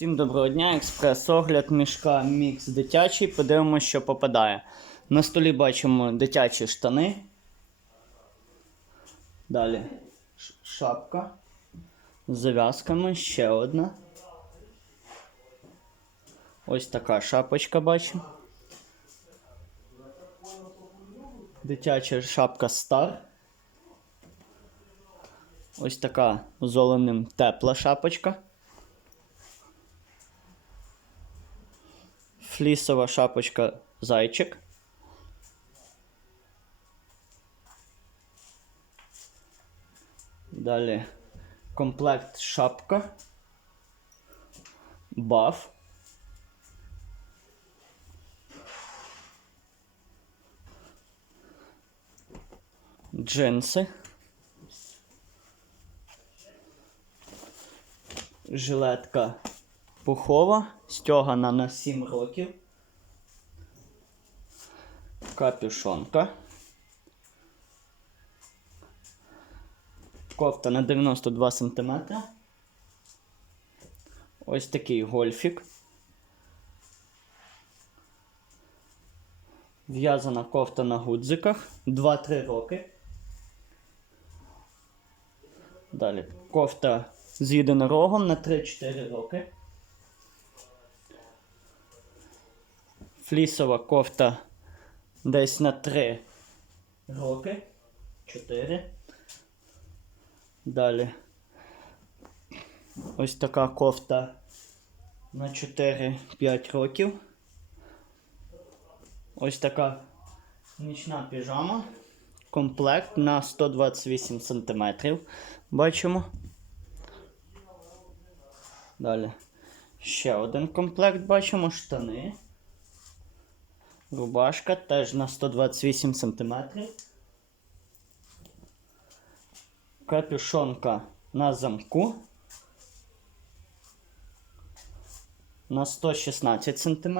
Всім доброго дня, експрес-огляд мішка мікс дитячий. Подивимося, що попадає. На столі бачимо дитячі штани. Далі шапка з зав'язками, ще одна. Ось така шапочка бачу. Дитяча шапка Star. Ось така з тепла шапочка. Флісова шапочка зайчик. Далі комплект шапка. Баф. Джинси. Жилетка пухова, стягана на 7 років. Капюшонка. Кофта на 92 см. Ось такий гольфік. В'язана кофта на гудзиках. 2-3 роки. Далі кофта з єдинорогом на 3-4 роки. Флісова кофта десь на 3 роки. 4. Далі. Ось така кофта на 4-5 років. Ось така нічна піжама. Комплект на 128 см. Бачимо. Далі. Ще один комплект бачимо. Штани. Рубашка теж на 128 см. Капюшонка на замку. На 116 см.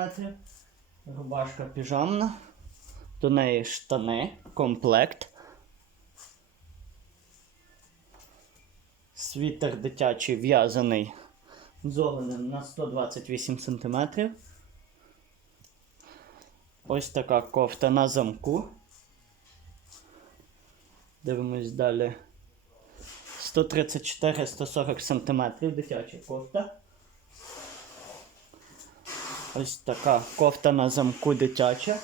Рубашка піжамна. До неї штани, комплект. Світер дитячий в'язаний з на 128 см. Ось така кофта на замку. Дивимось далі. 134-140 см дитяча кофта. Ось така кофта на замку дитяча.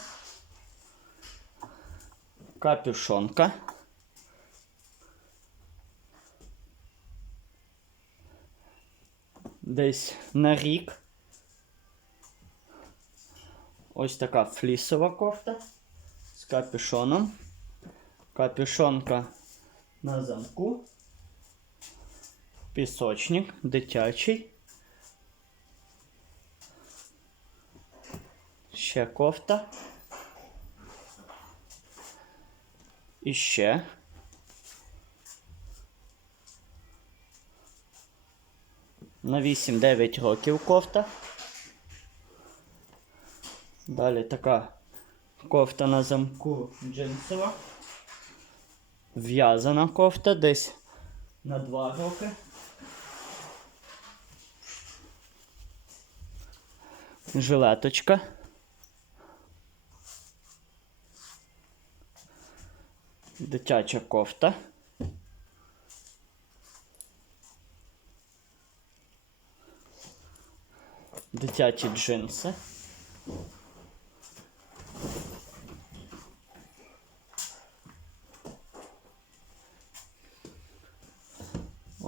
Капюшонка. Десь на рік. Ось така флісова кофта з капюшоном. Капюшонка на замку. Пісочник дитячий. Ще кофта. І ще. На 8-9 років кофта. Далі така кофта на замку джинсова. В'язана кофта десь на 2 роки. Жилеточка. Дитяча кофта. Дитячі джинси.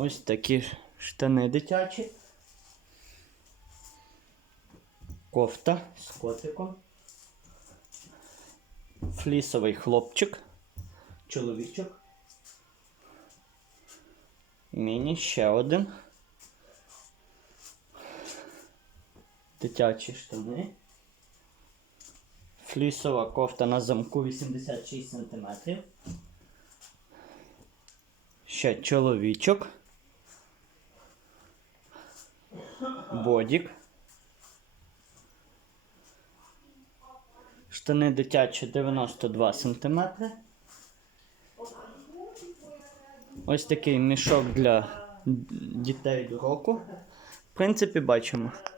Ось такі штани дитячі. Кофта з котиком. Флісовий хлопчик. Чоловічок. Міні ще один. Дитячі штани. Флісова кофта на замку 86 см. Ще чоловічок. Бодік. Штани дитячі 92 см. Ось такий мішок для дітей до року. принципі, бачимо.